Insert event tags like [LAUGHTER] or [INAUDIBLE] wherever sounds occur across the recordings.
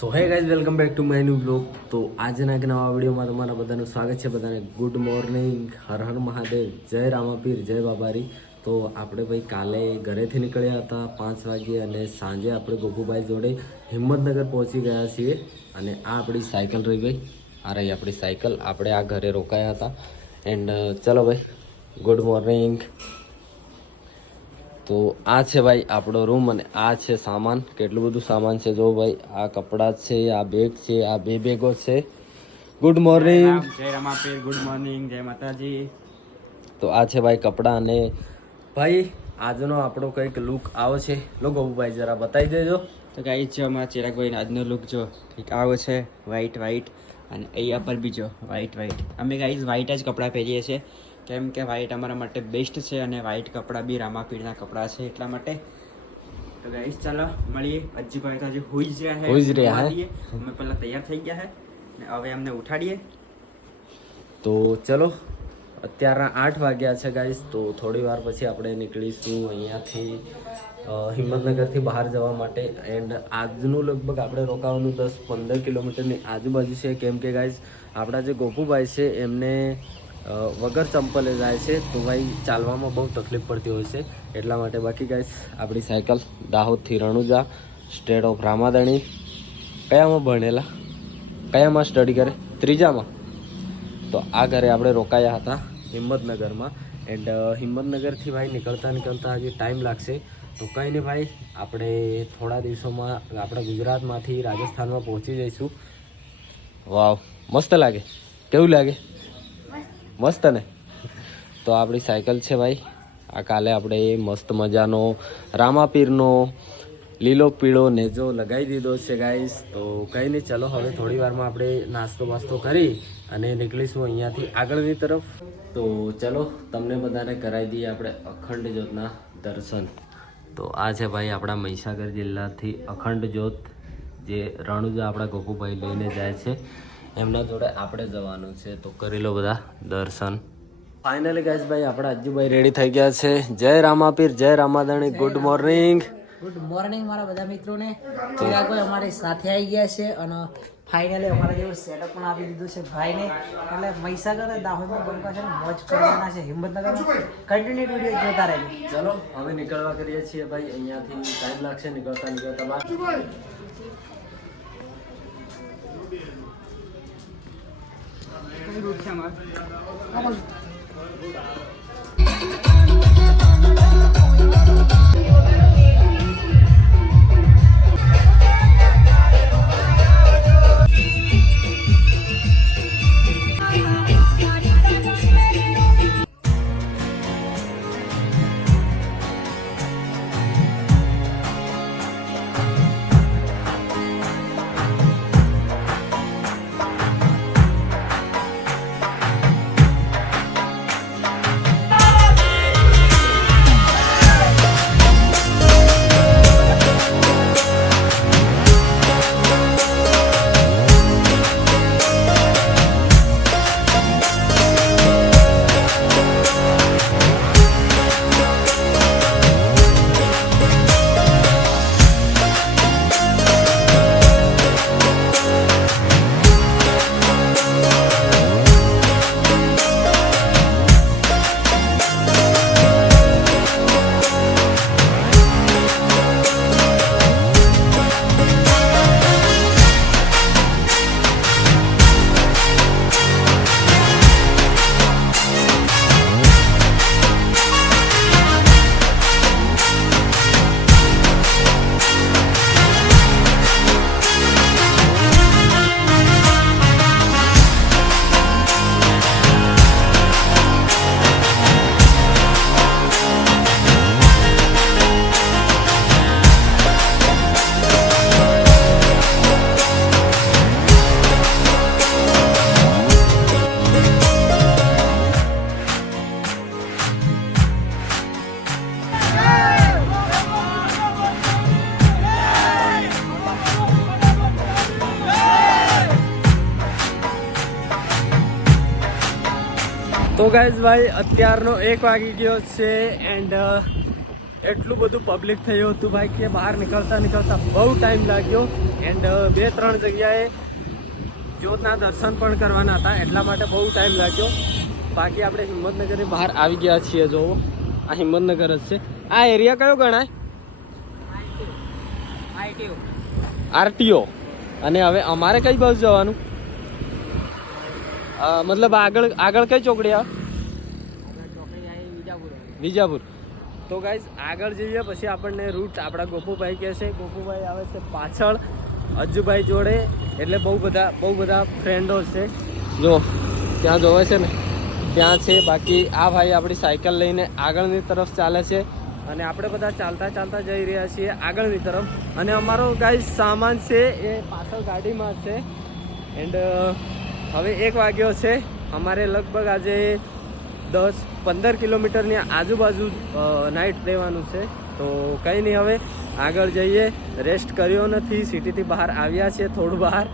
So hey guys welcome back to my new blog તો આજના એક નવા વિડીયોમાં તમારા બધાનું સ્વાગત છે. બધાને ગુડ મોર્નિંગ હર હર મહાદેવ. જય રામાપીર, જય બાબારી. તો આપણે ભાઈ કાલે ઘરેથી નીકળ્યા હતા પાંચ વાગે અને સાંજે આપણે ગોપુભાઈ જોડે હિંમતનગર પહોંચી ગયા છીએ. અને આ આપણી સાયકલ રહી ગઈ. આ રહી આપણી સાયકલ. આપણે આ ઘરે રોકાયા હતા. એન્ડ ચલો ભાઈ ગુડ મોર્નિંગ તો આ છે ભાઈ આપણો રૂમ અને આ છે સામાન. કેટલું બધું સામાન છે જો ભાઈ? આ કપડાં છે આ બેગ છે આ બે બેગો છે. ગુડ મોર્નિંગ જય રમાપીર ગુડ મોર્નિંગ જય માતાજી. તો આ છે ભાઈ કપડાં અને ભાઈ આજનો આપણો કંઈક લુક આવો છે. લોકો ભાઈ જરા બતાવી દેજો. તો ગાઈ જો અમારા ચિરાગભાઈ આજનો લુક જો કંઈક આવો છે. વ્હાઈટ વ્હાઈટ અને અહીંયા પર બી જો વ્હાઈટ વ્હાઈટ અમે ગાઈઝ વ્હાઈટ જ કપડાં પહેરીએ છીએ. કેમ કે વ્હાઈટ અમારા માટે બેસ્ટ છે અને વ્હાઈટ કપડાં બી રામાપીરના કપડાં છે એટલા માટે. તો ગાઈઝ ચાલો મળીએ. અજ્જીભાઈ તો હજી હોઈ જ રહ્યા હોઈ જ રહ્યા. અમે પહેલા તૈયાર થઈ ગયા છે ને હવે અમને ઉઠાડીએ. તો ચલો અત્યારના આઠ વાગ્યા છે ગાઈસ તો થોડી વાર પછી આપણે નીકળીશું અહીંયાથી હિંમતનગરથી બહાર જવા માટે. એન્ડ આજનું લગભગ આપણે રોકાવાનું દસ પંદર કિલોમીટરની આજુબાજુ છે. કેમ કે ગાઈસ આપણા જે ગોપુભાઈ છે એમને વગર ચંપલે જાય છે, તો ભાઈ ચાલવામાં બહુ તકલીફ પડતી હોય છે. એટલા માટે બાકી ગાઈસ આપણી સાયકલ દાહોદથી રણુજા સ્ટેટ ઓફ રામાદણી. કયામાં ભણેલા? કયામાં સ્ટડી કરે? ત્રીજામાં. તો આ ઘરે આપણે રોકાયા હતા હિંમતનગરમાં. એન્ડ હિંમતનગરથી ભાઈ નીકળતા નીકળતા હજી ટાઈમ લાગશે. તો કંઈ નહીં ભાઈ, આપણે થોડા દિવસોમાં આપણા ગુજરાતમાંથી રાજસ્થાનમાં પહોંચી જઈશું. વાવ, મસ્ત લાગે. કેવું લાગે? મસ્ત ને? તો આપણી સાયકલ છે ભાઈ. આ કાલે આપણે મસ્ત મજાનો રામાપીરનો લીલો પીળો નેજો લગાવી દીધો છે ગાઈસ તો કંઈ નહીં ચલો હવે થોડી વારમાં આપણે નાસ્તો વાસ્તો કરી અને નીકળીશું અહીંયાથી આગળની તરફ. તો ચલો, તમને બધાને કરાવી દઈએ આપણે અખંડ જ્યોતના દર્શન. તો આ છે ભાઈ આપણા મહીસાગર જિલ્લાથી અખંડ જ્યોત, જે રણુજા આપણા ગોપુભાઈ લઈને જાય છે. એમના જોડે આપણે જવાનું છે. તો કરી લો બધા દર્શન. ફાઇનલી ગાઈસ ભાઈ આપણા અજ્જુભાઈ રેડી થઈ ગયા છે. જય રામાપીર જય Ramadani good morning good morning મારા બધા મિત્રોને. ચિરાગભાઈ અમારી સાથે આવી ગયા છે અને ફાઇનલી અમારા જેવું સેટઅપ પણ આપી દીધું છે ભાઈને. એટલે મહીસાગર અને દાહોદમાં બંકા છે મોજ કરવાના છે. હિંમતનગર કન્ટિન્યુ વીડિયો જોતા રહેજો. ચલો હવે નીકળવા કરીએ છીએ ભાઈ. અહીંયાથી ટાઈમ લાગશે. નીકળતા નીકળતા બાર કઈ રૂટ તો ગાઈઝ ભાઈ અત્યારનો એક વાગી ગયો છે એન્ડ એટલું બધું પબ્લિક થયું હતું ભાઈ કે બહાર નીકળતા નીકળતા બહુ ટાઈમ લાગ્યો એન્ડ બે ત્રણ જગ્યાએ જ્યોતના દર્શન પણ કરવાના હતા એટલા માટે બહુ ટાઈમ લાગ્યો. બાકી આપણે હિંમતનગરની બહાર આવી ગયા છીએ જોવો આ હિંમતનગર જ છે. આ એરિયા કયો ગણાય? આરટીઓ. અને હવે અમારે કઈ બાજુ જવાનું? મતલબ આગળ આગળ કઈ ચોકડી આવે વિજાપુર. તો ગાઈઝ આગળ જઈએ, પછી આપણને રૂટ આપણા ગોપુભાઈ કહે છે. ગોપુભાઈ આવે છે પાછળ અજ્જુભાઈ જોડે, એટલે બહુ બધા બહુ બધા ફ્રેન્ડો છે. જો, ત્યાં જોવે છે ને, ત્યાં છે, બાકી આ ભાઈ આપણી સાયકલ લઈને આગળની તરફ ચાલે છે. અને આપણે બધા ચાલતા ચાલતા જઈ રહ્યા છીએ આગળની તરફ. અને અમારો ગાઈઝ સામાન છે એ પાછળ ગાડીમાં છે. એન્ડ હવે એક વાગ્યો છે. અમારે લગભગ આજે દસ પંદર કિલોમીટરની આજુબાજુ નાઇટ દેવાનું છે. તો કંઈ નહીં, હવે આગળ જઈએ. રેસ્ટ કર્યો નથી. સિટીથી બહાર આવ્યા છે થોડું બહાર.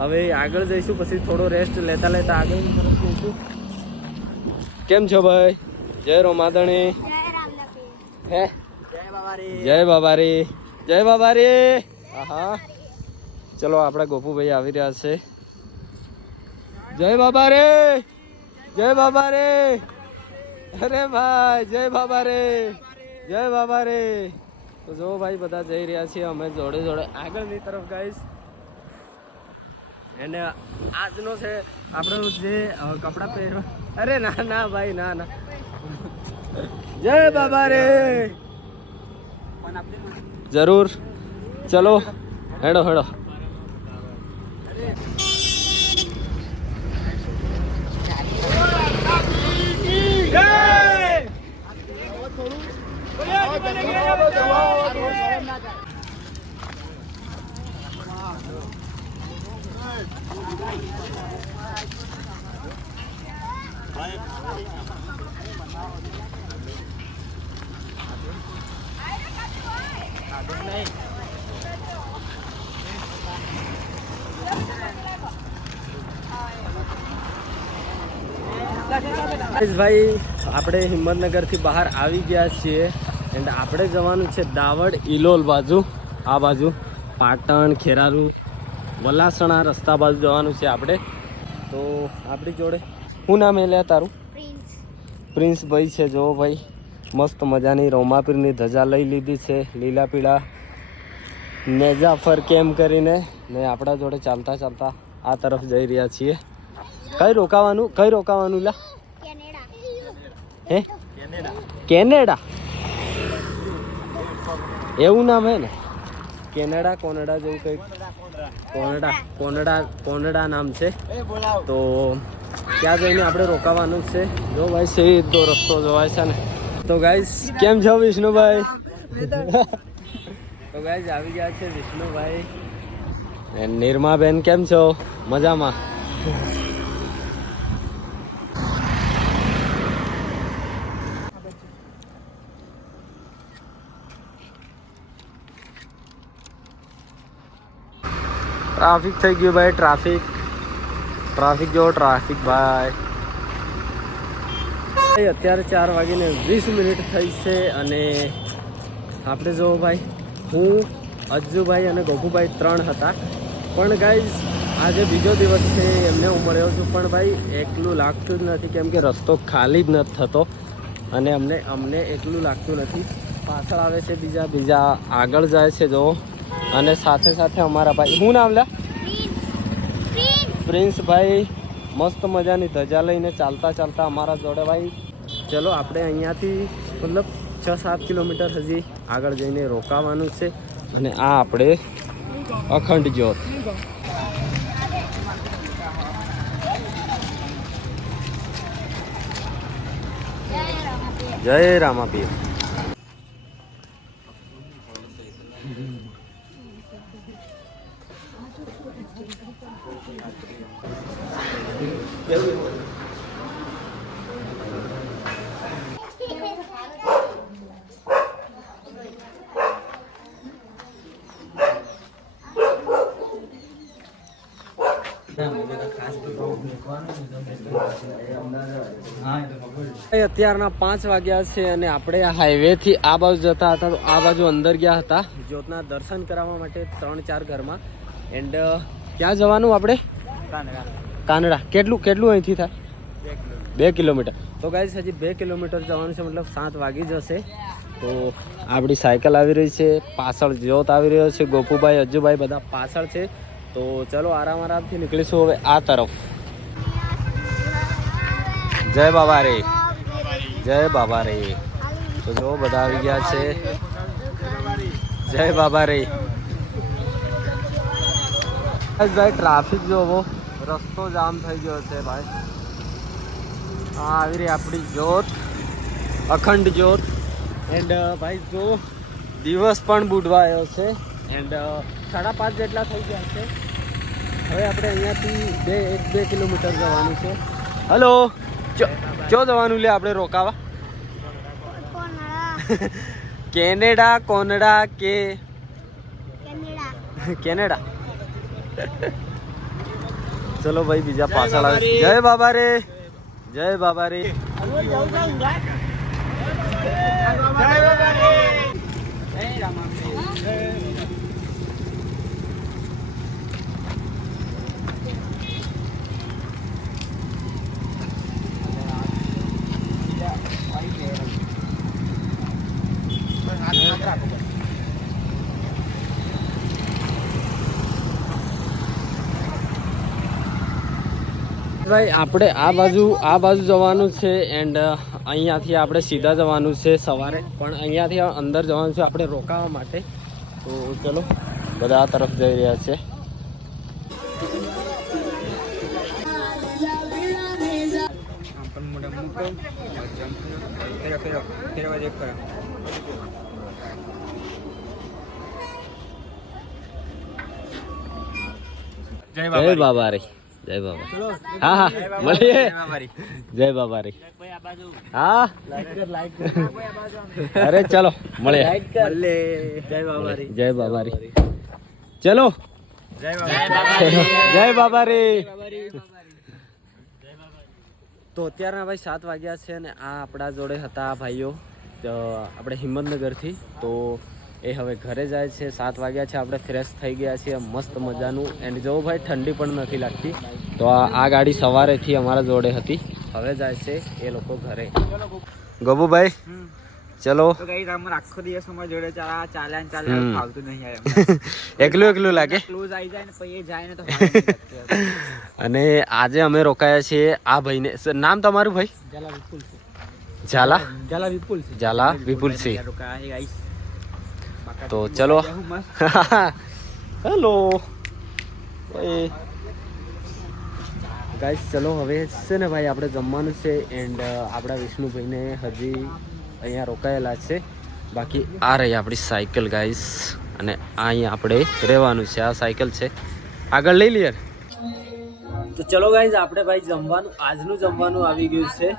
હવે આગળ જઈશું, પછી થોડો રેસ્ટ લેતા લેતા આગળ તરફ જઈશું. કેમ છો ભાઈ? જય રોમાદણી હે? જય બાબા રે જય બાબા રે હા ચલો, આપણા ગોપુભાઈ આવી રહ્યા છે. જય બાબા રે. જય બાબા રે. અરે ભાઈ જય બાબા રે. જય બાબા રે. તો જો ભાઈ બધા જઈ રહ્યા છીએ અમે જોડે જોડે. આગળની તરફ ગાઈશ એને આજનો છે આપણો જે કપડાં પહેરવા. અરે ના ના ભાઈ ના ના. જય બાબા રે. જરૂર. ચલો હેડો હેડો. ભાઈ, આપણે હિંમતનગરથી બહાર આવી ગયા છીએ એન્ડ આપણે જવાનું છે દાવડ ઇલોલ બાજુ. આ બાજુ પાટણ ખેરારુ વલાસણા રસ્તા બાજુ જવાનું છે આપણે. તો આપણી જોડે શું નામ એ લે તારું? પ્રિન્સ ભાઈ છે જો ભાઈ. મસ્ત મજાની રોમાપીરની ધજા લઈ લીધી છે, લીલા પીળા. નેજાફર કેમ કરીને ને આપણા જોડે ચાલતા ચાલતા આ તરફ જઈ રહ્યા છીએ. કઈ રોકાવાનું કઈ રોકાવાનું લા? હે? કેનેડા. એવું નામ હે ને? કેનેડા, કોનેડા જેવું કંઈક. કોનડા કોનડા, કોનેડા નામ છે. તો ત્યાં જઈને આપણે રોકાવાનું છે. જો ભાઈ, સીધો રસ્તો જોવાય છે ને. તો ગાઈસ કેમ છો વિષ્ણુભાઈ? તો ગાઈસ આવી ગયા છે વિષ્ણુભાઈ. નિર્માબેન કેમ છો? મજામાં? ટ્રાફિક થઈ ગયું ભાઈ, ટ્રાફિક. ટ્રાફિક જો ટ્રાફિક ભાઈ, અત્યારે ચાર વાગીને વીસ મિનિટ થઈ છે અને આપણે જો ભાઈ, હું, અજ્જુભાઈ અને ગોગુભાઈ ત્રણ હતા. પણ ગાઈઝ આજે બીજો દિવસ છે, એમને હું મળ્યો છું, પણ ભાઈ, એકલું લાગતું જ નથી, કેમ કે રસ્તો ખાલી જ નથી થતો. અને અમને અમને એકલું લાગતું નથી. પાછળ આવે છે બીજા બીજા, આગળ જાય છે જો અને સાથે સાથે અમારા ભાઈ હું નામ લ્યા પ્રિન્સભાઈ, મસ્ત મજાની ધજા લઈને ચાલતા ચાલતા અમારા જોડે ભાઈ. ચલો, આપણે અહીંયાથી મતલબ છ સાત કિલોમીટર હજી આગળ જઈને રોકાવાનું છે અને આ આપણે અખંડ જ્યોત. જય રામાપીર. અત્યારના પાંચ વાગ્યા છે અને આપણે આ હાઈવે થી આ બાજુ જતા હતા તો આ બાજુ અંદર ગયા હતા. જ્યોતના દર્શન કરાવવા માટે ત્રણ ચાર ઘરમાં. એન્ડ ક્યાં જવાનું આપણે? કાનડા. કેટલું કેટલું અહીંથી થાય? બે કિલોમીટર. તો ગાઈસ હજી બે કિલોમીટર જવાનું છે, મતલબ સાત વાગી જશે. તો આપણી સાયકલ આવી રહી છે, પાછળ જ્યોત આવી રહ્યો છે, ગોપુભાઈ, અજુભાઈ બધા પાછળ છે. તો ચલો આરામ આરામથી નીકળીશું હવે આ તરફ. જય બાબા રે. જય બાબા રે. તો જો બધા આવી ગયા છે. જય બાબા રે. ભાઈ, ટ્રાફિક જોવો રસ્તો જામ થઈ ગયો છે, ભાઈ. હા આવી રહી આપણી જ્યોત, અખંડ જ્યોત. એન્ડ ભાઈ, જો દિવસ પણ બુડવા છે. એન્ડ સાડા પાંચ જેટલા થઈ ગયા છે. હવે આપણે અહીંયાથી બે, એક, બે કિલોમીટર જવાનું છે. હલો ચો જવાનું લે આપણે રોકાવા? કેનેડા કોનડા કે કેનેડા? ચલો ભાઈ બીજા પાછળ આવે. જય બાબા રે જય બાબા રે ભાઈ, આપણે આ બાજુ આ બાજુ જવાનું છે એન્ડ અહીંયાથી આપણે સીધા જવાનું છે સવારે. પણ અહીંયાથી અંદર જવાનું છે આપણે રોકાવા માટે. તો ચલો, બધા આ તરફ જઈ રહ્યા છે. જય બાબા રે જય બાબા. હા હા. મળીએ. જય બાબા રે હા. અરે ચલો મળીએ. જય બાબા રે જય બાબા રે ચલો. જય બાબા રે તો અત્યારના ભાઈ સાત વાગ્યા છે અને આ આપણા જોડે હતા ભાઈઓ આપણે હિંમતનગરથી. તો એ હવે ઘરે જાય છે. સાત વાગ્યા છે આપણે ફ્રેશ થઈ ગયા છીએ. મસ્ત મજાનું. એન્ડ જો ભાઈ ઠંડી પણ નથી લાગતી. તો આ ગાડી સવારેથી અમારા જોડે હતી. હવે જાય છે એ લોકો ઘરે. ગબુભાઈ ચલો. આખો દિવસ અમારા જોડે ચાલ્યા ચાલ્યા ફાવતું નહીં [LAUGHS] એકલું એકલું લાગે? ક્લોઝ આવી જાય ને પછી જાય ને તો. [LAUGHS] અને આજે અમે રોકાયા છીએ આ ભાઈને. નામ તમારું ભાઈ? ઝાલા વિપુલ ઝાલા? વિપુલ છે ઝાલા વિપુલસિંહ યાર રોકાયા છે ગાઈસ બાકા તો ચલો. હેલો. ગાઈસ ચલો હવે છે ને ભાઈ આપણે જમવાનું છે એન્ડ આપણા વિષ્ણુભાઈને હજી અહીંયા રોકાયેલા છે. બાકી આ રહી આપણી સાયકલ ગાઈસ અને આ અહીંયા આપણે રહેવાનું છે. આ સાયકલ છે. આગળ લઈ લઈએ તો ચલો ગાઈઝ આપણે ભાઈ જમવાનું આજનું જમવાનું આવી ગયું છે.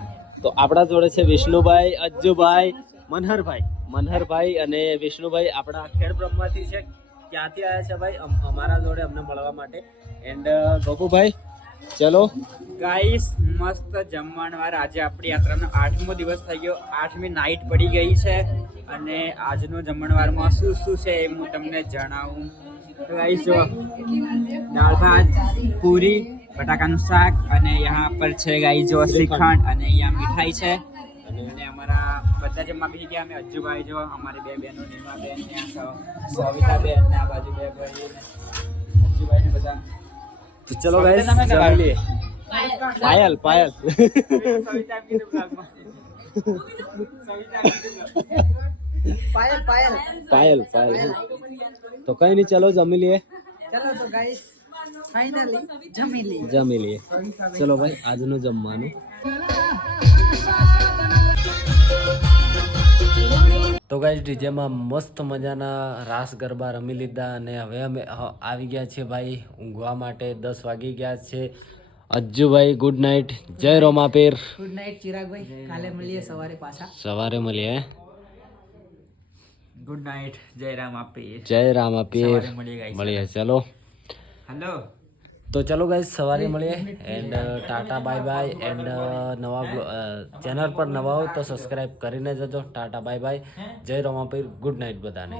તો આપણા જોડે છે વિષ્ણુભાઈ અજ્જુભાઈ મનહરભાઈ. મનહરભાઈ અને વિષ્ણુભાઈ આપણા ખેડ બ્રહ્માથી છે. ક્યાંથી આવ્યા છે ભાઈ? અમારા જોડે અમને મળવા માટે. એન્ડ ગોપુભાઈ, ચલો. ગાઈસ મસ્ત જમણવાર આજે આપણી યાત્રાનો આઠમો દિવસ થઈ ગયો. આઠમી નાઈટ પડી ગઈ છે અને આજનો જમણવારમાં શું શું છે એ હું તમને જણાવું. ગાઈસ જો દાળ ભાત, પૂરી, બટાકાનું શાક અને યહાં પર છે ગાઈસ જો શ્રીખંડ અને અહીંયા મીઠાઈ છે. બધા જમવા બેસી ગયા. અમે અજ્જુભાઈ જો અમારી બે બહેનો નીમા બેન સવિતા બેન ને આ બાજુ બે ભાઈ અજ્જુભાઈ ને બધા. તો ચલો ગાઈસ જમી લઈએ. પાયલ પાયલ. સવિતા કીધું vlogમાં. સવિતા કીધું. પાયલ પાયલ. પાયલ પાયલ. તો કઈ નહીં ચલો જમી લઈએ. ચાલો તો ગાઈસ ફાઇનલી જમી લઈએ. જમી લઈએ. ચલો ભાઈ આજનું જમવાનું. તો ગાઈસ ડીજેમાં મસ્ત મજાના રાસ ગરબા રમી લીધા અને હવે અમે આવી ગયા છીએ ભાઈ ઊંઘવા માટે દસ વાગી ગયા છે. અજ્જુભાઈ ગુડ નાઇટ જય રોમાપીર. ગુડ નાઇટ ચિરાગભાઈ. કાલે મળીએ સવારે પાછા. સવારે મળીએ. ગુડ નાઇટ જય રામ આપીએ જય રામાપીર. આપીએ. મળીએ ચલો. હેલો તો ચલો ગાઈઝ સવારે મળીએ and tata bye bye and નવા ચેનલ પર નવા હોય તો સબસ્ક્રાઈબ કરીને જજો. ટાટા બાય બાય જય રમાપીર. ગુડ નાઇટ બધાને.